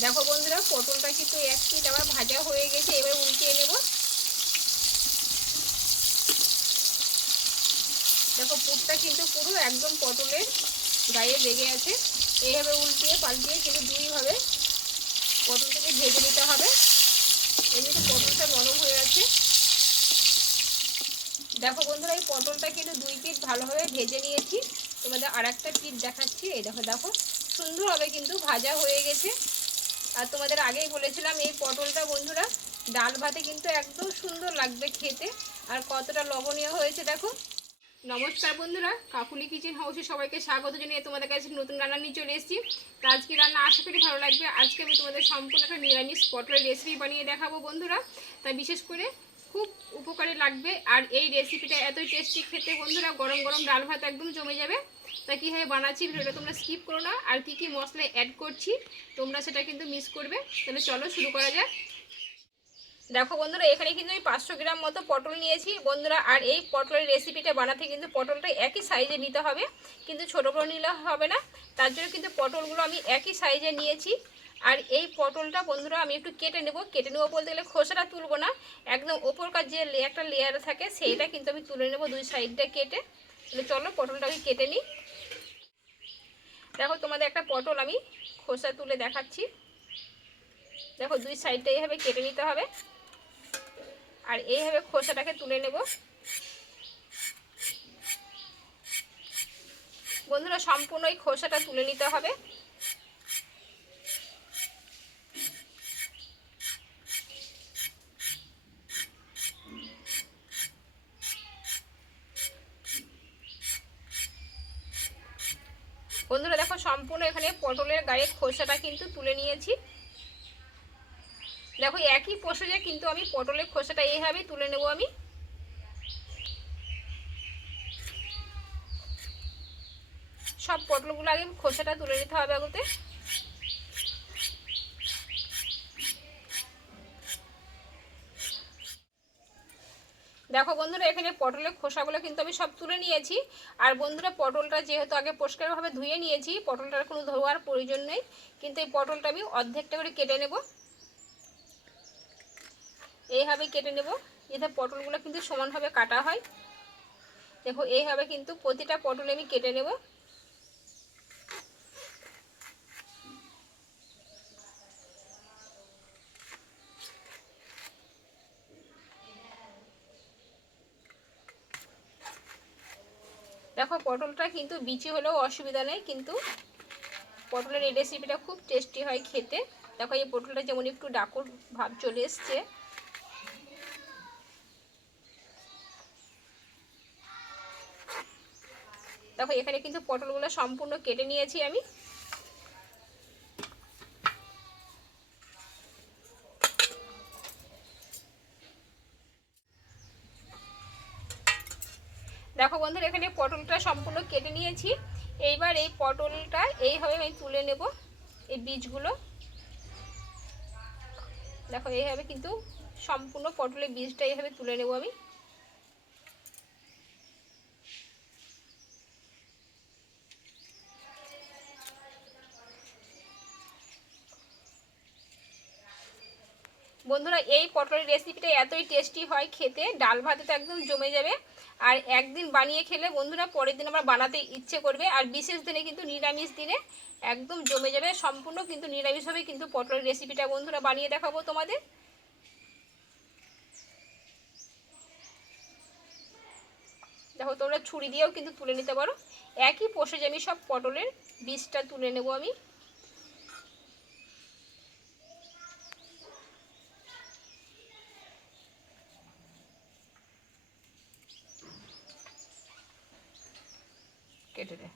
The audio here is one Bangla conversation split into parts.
দেখো বন্ধুরা, পটলটা কিন্তু এক পিট আমার ভাজা হয়ে গেছে, এবার উল্টিয়ে নেব। দেখো, পুরটা কিন্তু পুরো একদম পটলের গায়ে লেগে আছে। এইভাবে উল্টিয়ে পাল্টিয়ে কিন্তু দুইভাবে পটলটাকে ভেজে নিতে হবে। এমনিতে পটলটা নরম হয়ে আছে। দেখো বন্ধুরা, এই পটলটা কিন্তু দুই পিট ভালোভাবে ভেজে নিয়েছি। তোমাদের আর একটা পিট দেখাচ্ছি। এই দেখো দেখো, সুন্দরভাবে কিন্তু ভাজা হয়ে গেছে। আর তোমাদের আগেই বলেছিলাম, এই পটলটা বন্ধুরা, ডাল ভাতে কিন্তু একদম সুন্দর লাগবে খেতে। আর কতটা লবণীয় হয়েছে, দেখো। নমস্কার বন্ধুরা, কাকুলি কিচেন হাউসে সবাইকে স্বাগত জানিয়ে তোমাদের কাছে নতুন রান্না নিয়ে চলে এসেছি। তো আজকে রান্না আশা করি ভালো লাগবে। আজকে আমি তোমাদের সম্পূর্ণ একটা নিরামিষ পটলের রেসিপি বানিয়ে দেখাবো বন্ধুরা। তাই বিশেষ করে খুব উপকারী লাগবে। আর এই রেসিপিটা এতই টেস্টি খেতে বন্ধুরা, গরম গরম ডাল ভাত একদম জমে যাবে। তা কীভাবে বানাচ্ছি ভিডিওটা তোমরা স্কিপ করো না। আর কী কী মশলা অ্যাড করছি, তোমরা সেটা কিন্তু মিস করবে। তাহলে চলো শুরু করা যাক। দেখো বন্ধুরা, এখানে কিন্তু আমি পাঁচশো গ্রাম মতো পটল নিয়েছি। বন্ধুরা, আর এই পটলের রেসিপিটা বানাতে কিন্তু পটলটা একই সাইজে নিতে হবে। কিন্তু ছোটো করে নিলে হবে না। তার জন্য কিন্তু পটলগুলো আমি একই সাইজে নিয়েছি। আর এই পটলটা বন্ধুরা, আমি একটু কেটে নেব। কেটে নেব বলতে গেলে খোসাটা তুলবো না। একদম ওপরকার যে একটা লেয়ার থাকে, সেইটা কিন্তু আমি তুলে নেব দুই সাইডটা কেটে। তাহলে চলো পটলটা আমি কেটে নিই। দেখো, তোমাদের একটা পটল আমি খোসা তুলে দেখাচ্ছি। দেখো, দুই সাইডটা এইভাবে কেটে নিতে হবে। আর এইভাবে খোসাটাকে তুলে নেব। বন্ধুরা, সম্পূর্ণ এই খোসাটা তুলে নিতে হবে বন্ধুরা দেখো সম্পূর্ণ এখানে গায়ে খোসাটা কিন্তু তুলে নিয়েছি। দেখো, একই প্রসেসে কিন্তু আমি পটলের খোসাটা এইভাবে তুলে নেব আমি। সব পটলগুলো আগে খোসাটা তুলে নিতে হবে আগুতে। দেখো বন্ধুরা, এখানে পটলের খোসাগুলো কিন্তু আমি সব তুলে নিয়েছি। আর বন্ধুরা, পটলটা যেহেতু আগে পরিষ্কারভাবে ধুয়ে নিয়েছি, পটলটার কোনো ধোয়ার প্রয়োজন নেই। কিন্তু এই পটলটা আমি অর্ধেকটা করে কেটে নেব। এইভাবে কেটে নেব এতে পটলগুলো কিন্তু সমানভাবে কাটা হয়। দেখো, এইভাবে কিন্তু প্রতিটা পটল আমি কেটে নেব। দেখো পটলটা কিন্তু বিচি হলেও অসুবিধা নেই, কিন্তু পটলের এই রেসিপিটা খুব টেস্টি হয় খেতে। দেখো এই পটলটা যেমন একটু ডাকুর ভাব চলে এসছে। দেখো এখানে কিন্তু পটলগুলো সম্পূর্ণ কেটে নিয়েছি আমি দেখো বন্ধুরা এখানে পটলটা সম্পূর্ণ কেটে নিয়েছি। এইবার এই পটলটা এইভাবে আমি তুলে নেব, এই বীজগুলো। দেখো, এইভাবে কিন্তু সম্পূর্ণ পটলের বীজটা এইভাবে তুলে নেব আমি। বন্ধুরা, এই পটলের রেসিপিটা এতই টেস্টি হয়, খেতে ডাল ভাতে তো একদম জমে যাবে। আর একদিন বানিয়ে খেলে বন্ধুরা পরের দিন আমরা বানাতে ইচ্ছে করবে। আর বিশেষ দিনে কিন্তু নিরামিষ দিনে একদম জমে যাবে, সম্পূর্ণ কিন্তু নিরামিষভাবে কিন্তু পটলের রেসিপিটা বন্ধুরা বানিয়ে দেখাবো তোমাদের। দেখো, তোমরা ছুরি দিয়েও কিন্তু তুলে নিতে পারো। একই পোষে আমি সব পটলের বীজটা তুলে নেব আমি। কেটে দে,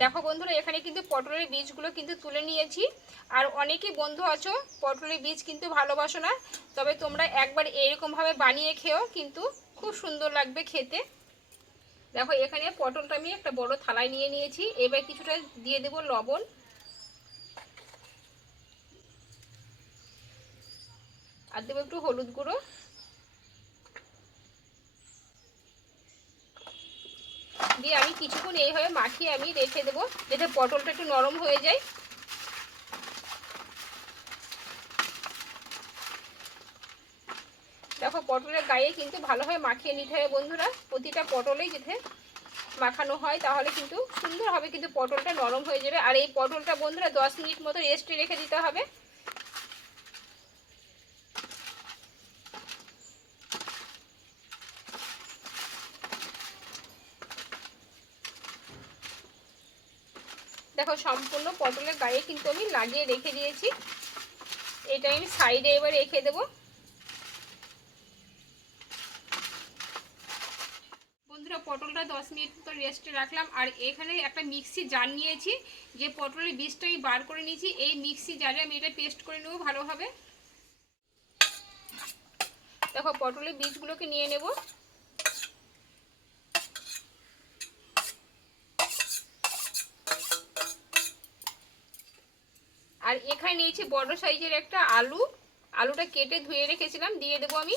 দেখো। বন্ধুরা, এখানে কিন্তু পটলের বীজগুলো কিন্তু তুলে নিয়েছি। আর অনেকেই বন্ধু আছো, পটলের বীজ কিন্তু ভালোবাসো না, তবে তোমরা একবার এইরকমভাবে বানিয়ে খেও, কিন্তু খুব সুন্দর লাগবে খেতে। দেখো, এখানে পটলটা আমি একটা বড় থালায় নিয়ে নিয়েছি। এবার কিছুটা দিয়ে দেব লবণ। আর দেবো একটু হলুদ গুঁড়ো। দিয়ে আমি কিছুক্ষণ এইভাবে মাখিয়ে আমি রেখে দেবো, যাতে পটলটা একটু নরম হয়ে যায়। দেখো, পটলের গায়ে কিন্তু ভালোভাবে মাখিয়ে নিতে হবে বন্ধুরা। প্রতিটা পটলেই যাতে মাখানো হয়, তাহলে কিন্তু সুন্দর হবে কিন্তু পটলটা নরম হয়ে যাবে। আর এই পটলটা বন্ধুরা দশ মিনিট মতো রেস্টে রেখে দিতে হবে দেখো সম্পূর্ণ পটলের গায়ে কিন্তু আমি লাগিয়ে রেখে দিয়েছি। এটা আমি সাইডে এবার রেখে দেবো। বন্ধুরা, পটলটা দশ মিনিট মতো রেস্টে রাখলাম। আর এখানে একটা মিক্সি জার নিয়েছি। যে পটলের বীজটা আমি বার করে নিয়েছি, এই মিক্সি জারে আমি এটা পেস্ট করে নেব ভালোভাবে। দেখো, পটলের বীজগুলোকে নিয়ে নেব। আর এখানে নিয়েছি বড় সাইজের একটা আলু। আলুটা কেটে ধুয়ে রেখেছিলাম, দিয়ে দেবো আমি।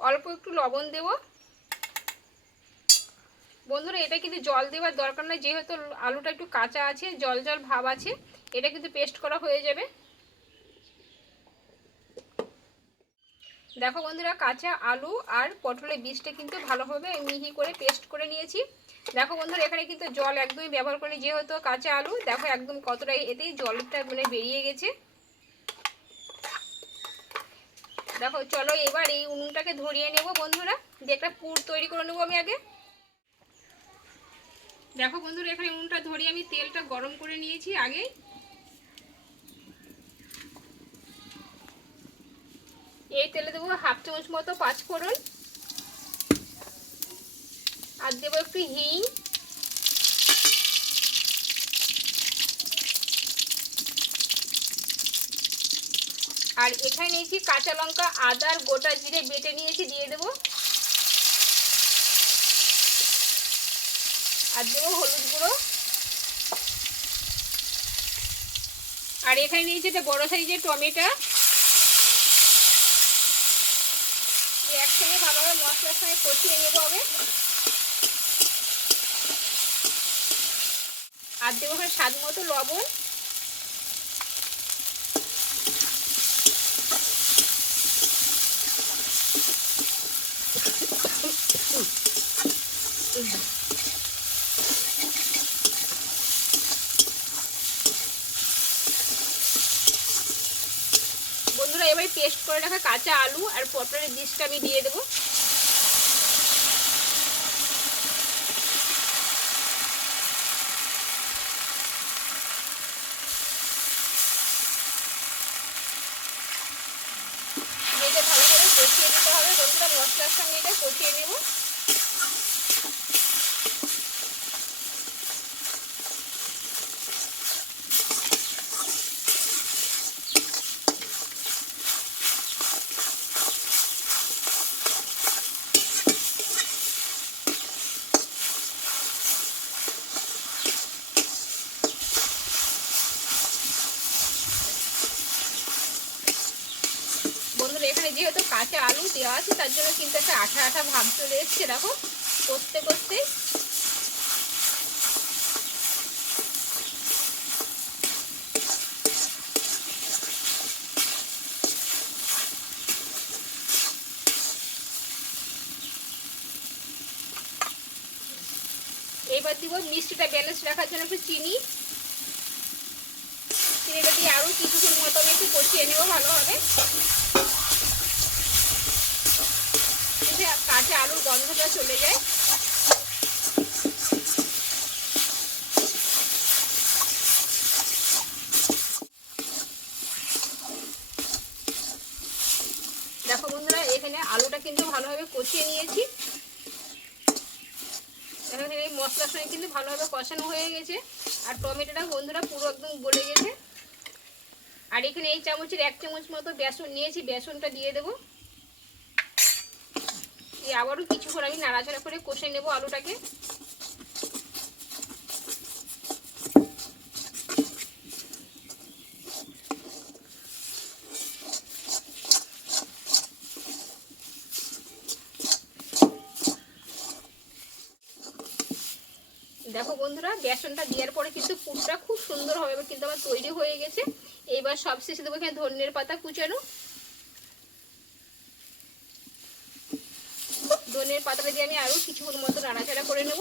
অল্প একটু লবণ দেব। বন্ধুরা, এটা কিন্তু জল দেওয়ার দরকার নয়, যেহেতু আলুটা একটু কাঁচা আছে, জল জল ভাব আছে, এটা কিন্তু পেস্ট করা হয়ে যাবে। দেখো বন্ধুরা, কাঁচা আলু আর পটলের বীজটা কিন্তু ভালোভাবে মিহি করে পেস্ট করে নিয়েছি। দেখো বন্ধুরা, এখানে কিন্তু জল একদমই ব্যবহার করি যেহেতু কাঁচা আলু, দেখো একদম কতটা এতেই জলটা মানে বেরিয়ে গেছে। দেখো, চলো এবার এই উনুনটাকে ধরিয়ে নেব বন্ধুরা, দিয়ে একটা পুর তৈরি করে নেব আমি আগে। দেখো বন্ধুরা, এখানে উনুনটা ধরিয়ে আমি তেলটা গরম করে নিয়েছি আগে। এই তেলে দেবো হাফ চামচ মতো পাঁচ ফোড়ন আর দেবো একটু হিং। আর এখানে নিয়েছি কাঁচা লঙ্কা আদার গোটা জিরে বেটে নিয়েছি, দিয়ে দেবো। আর দেবো হলুদ গুঁড়ো। আর এখানে নিয়েছি একটা বড়ো সাইজের টমেটো। সঙ্গে কষিয়ে নেব হবে আর দেবো ওখানে স্বাদ মতো লবণ। বন্ধুরা, এবার পেস্ট করে রাখা কাঁচা আলু আর পটলের বীজটা আমি দিয়ে দেবো এটা ভালো করে কষিয়ে দিতে হবে বন্ধুরা মশলার সঙ্গে এটা কষিয়ে নেব বন্ধুরা এখানে যেহেতু কাঁচা আলু দেওয়া আছে, তার জন্য কিন্তু একটা আঠা আঠা ভাব চলে এসছে, দেখো। করতে করতে এবার দিব মিষ্টিটা ব্যালেন্স রাখার জন্য একটু চিনি। চিনিটা দিয়ে আরও কিছুক্ষণ মতো আমি একটু কষিয়ে নেব, ভালোভাবে। যাতে আলুর গন্ধটা চলে যায়। দেখো বন্ধুরা, এখানে আলুটা কিন্তু ভালোভাবে কষিয়ে নিয়েছি। এখানে মশলার সঙ্গে কিন্তু ভালোভাবে কষানো হয়ে গেছে। আর টমেটোটা বন্ধুরা পুরো একদম গলে গেছে। আর এখানে এই চামচের এক চামচ মতো বেসন নিয়েছি, বেসনটা দিয়ে দেবো। দিয়ে আবারও কিছুক্ষণ আমি নাড়াচাড়া করে কষে নেব আলুটাকে। দেখো বন্ধুরা, বেসনটা দেওয়ার পরে কিন্তু পুরটা খুব সুন্দর হবে কিন্তু আমার তৈরি হয়ে গেছে। এইবার সবশেষে দেবো এখানে ধনের পাতা কুচানো। ধনিয়ার পাতাটা দিয়ে আমি আরও কিছুক্ষণ মতো নাড়াচাড়া করে নেব।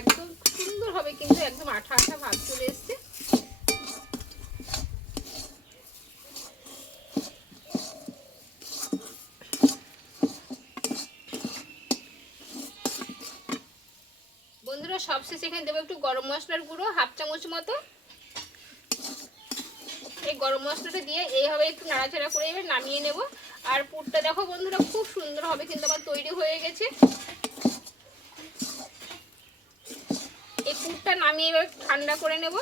একদম সুন্দর হবে কিন্তু, একদম আঠা আঠা ভাব চলে এসছে। বন্ধুরা, সবশেষে এখানে দেবো একটু গরম মশলার গুঁড়ো, হাফ চামচ মতো। গরম মশলাটা দিয়ে এইভাবে একটু নাড়াচাড়া করে এবার নামিয়ে নেব। আর পুরটা দেখো বন্ধুরা, খুব সুন্দর হবে কিন্তু আমার তৈরি হয়ে গেছে। এই পুরটা নামিয়ে এবার ঠান্ডা করে নেব।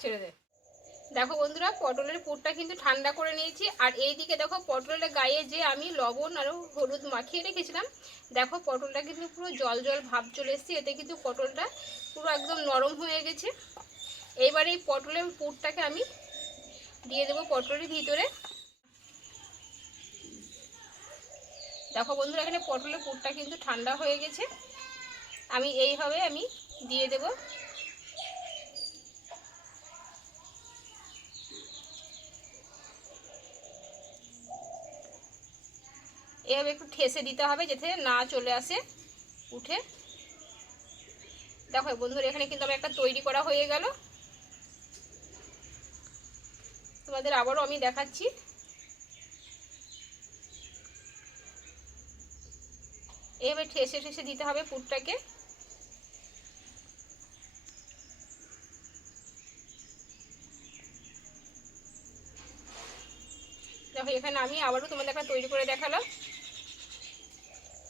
ছেড়ে দে। দেখো বন্ধুরা, পটলের পুরটা কিন্তু ঠান্ডা করে নিয়েছি। আর এই দিকে দেখো, পটলের গায়ে যে আমি লবণ আর হলুদ মাখিয়ে রেখেছিলাম, দেখো পটলটা কিন্তু পুরো জল জল ভাব চলে এসছে। এতে কিন্তু পটলটা পুরো একদম নরম হয়ে গেছে। এইবার এই পটলের পুরটাকে আমি দিয়ে দেবো পটলের ভিতরে। দেখো বন্ধুরা, এখানে পটলের পুরটা কিন্তু ঠান্ডা হয়ে গেছে। আমি এইভাবে আমি দিয়ে দেবো। এভাবে একটু ঠেসে দিতে হবে যাতে না চলে আসে উঠে। দেখো বন্ধুরা, এখানে কিন্তু আমার একটা তৈরি করা হয়ে গেল। তোমাদের আবারও আমি দেখাচ্ছি। এভাবে ঠেসে ঠেসে দিতে হবে পুরটাকে। দেখো, এখানে আমি আবারও তোমাদের একটা তৈরি করে দেখালাম।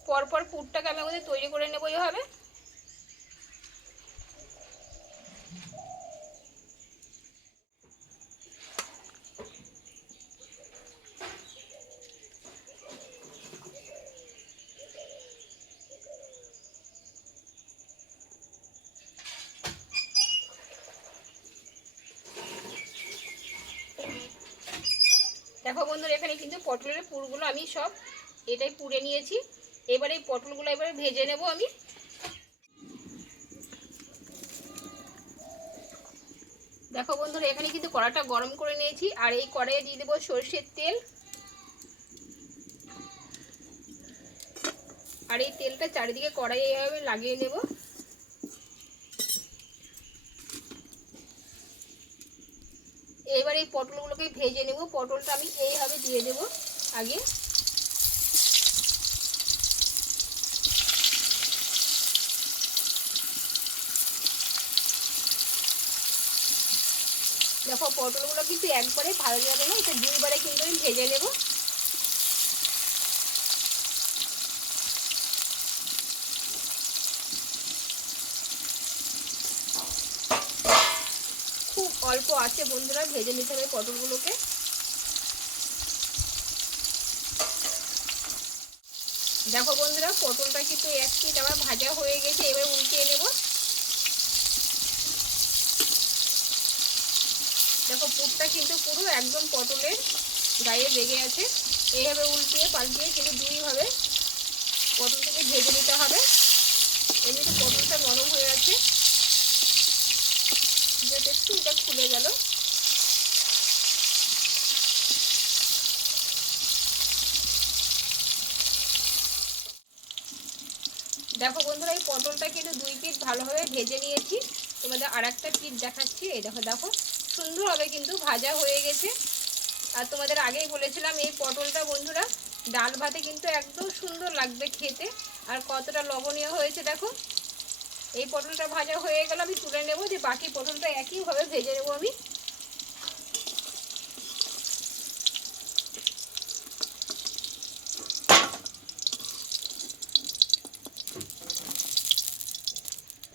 পরপর পুরটাকে আমি আমাদের তৈরি করে নেব এইভাবে দেখো বন্ধুরা, এখানে কিন্তু পটলের পুরগুলো আমি সব এটাই পুড়ে নিয়েছি। এবার এই পটলগুলো এবারে ভেজে নেব আমি। দেখো বন্ধুরা, এখানে কিন্তু কড়াটা গরম করে নিয়েছি, আর এই কড়াইয়ে দিয়ে দেবো সর্ষের তেল। আর এই তেলটা চারিদিকে কড়াইয়ে এইভাবে লাগিয়ে নেব। এবার এই পটলগুলোকে ভেজে নেব। পটলটা আমি এইভাবে দিয়ে দেব আগে। দেখো, পটলগুলো কিন্তু একবারে ভালো যাবে না, এটা দুইবারে কিন্তু আমি ভেজে নেব। খুব অল্প আছে বন্ধুরা, ভেজে নিতে হবে পটলগুলোকে। দেখো বন্ধুরা, পটলটা কিন্তু এক পিট আমার ভাজা হয়ে গেছে, এবার উল্টিয়ে নেব দেখো পুরটা কিন্তু পুরো একদম পটলের গায়ে লেগে আছে। এইভাবে উল্টিয়ে পাল্টিয়ে কিন্তু দুইভাবে পটলটাকে ভেজে নিতে হবে। এমনিতে পটলটা নরম হয়ে আছে। যেটা একটু এটা খুলে গেল। দেখো বন্ধুরা, এই পটলটা কিন্তু দুই পিস ভালোভাবে ভেজে নিয়েছি। তোমাদের আর একটা পিস দেখাচ্ছি। এই দেখো দেখো। সুন্দরভাবে কিন্তু ভাজা হয়ে গেছে। আর তোমাদের আগেই বলেছিলাম, এই পটলটা বন্ধুরা, ডাল ভাতে কিন্তু একদম সুন্দর লাগবে খেতে। আর কতটা লবণীয় হয়েছে দেখো। এই পটলটা ভাজা হয়ে গেল, আমি তুলে নেব যে বাকি পটলটা একইভাবে ভেজে নেব আমি।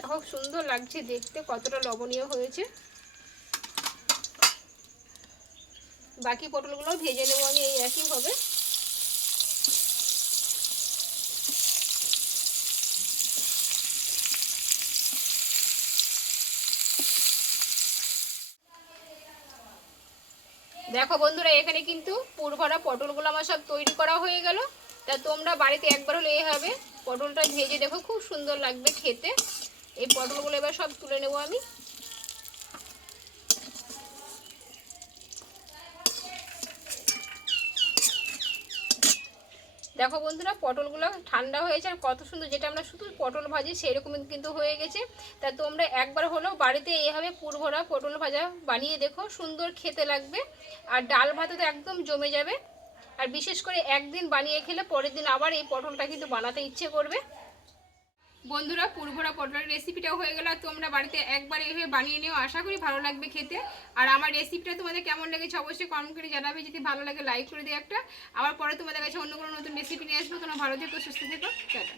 খুব সুন্দর লাগছে দেখতে, কতটা লবণীয় হয়েছে। বাকি পটলগুলো ভেজে নেব আমি, এই একইভাবে দেখো বন্ধুরা, এখানে কিন্তু পুরভরা পটলগুলো আমার সব তৈরি করা হয়ে গেল। তা তোমরা বাড়িতে একবার হলে এ হবে। পটলটা ভেজে দেখো, খুব সুন্দর লাগবে খেতে। এই পটলগুলো এবার সব তুলে নেব আমি। দেখো বন্ধুরা, পটলগুলো ঠান্ডা হয়েছে আর কত সুন্দর, যেটা আমরা শুধু পটল ভাজি সেরকম কিন্তু হয়ে গেছে। তা তোমরা একবার হলেও বাড়িতে এইভাবে পুরভরা পটল ভাজা বানিয়ে দেখো, সুন্দর খেতে লাগবে। আর ডাল ভাতে তো একদম জমে যাবে। আর বিশেষ করে একদিন বানিয়ে খেলে পরের দিন আবার এই পটলটা কিন্তু বানাতে ইচ্ছে করবে। বন্ধুরা পুরভরা পটলের রেসিপিটাও হয়ে গেল। তোমরা বাড়িতে একবার এভাবে বানিয়ে নিও। আশা করি ভালো লাগবে খেতে। আর আমার রেসিপিটা তোমাদের কেমন লেগেছে অবশ্যই কমেন্ট করে জানাবে। যদি ভালো লাগে লাইক করে দিও একটা। আবার পরে তোমাদের কাছে অন্য কোনো নতুন রেসিপি নিয়ে আসব। তোমরা ভালো থেকো, সুস্থ থেকো। টাটা।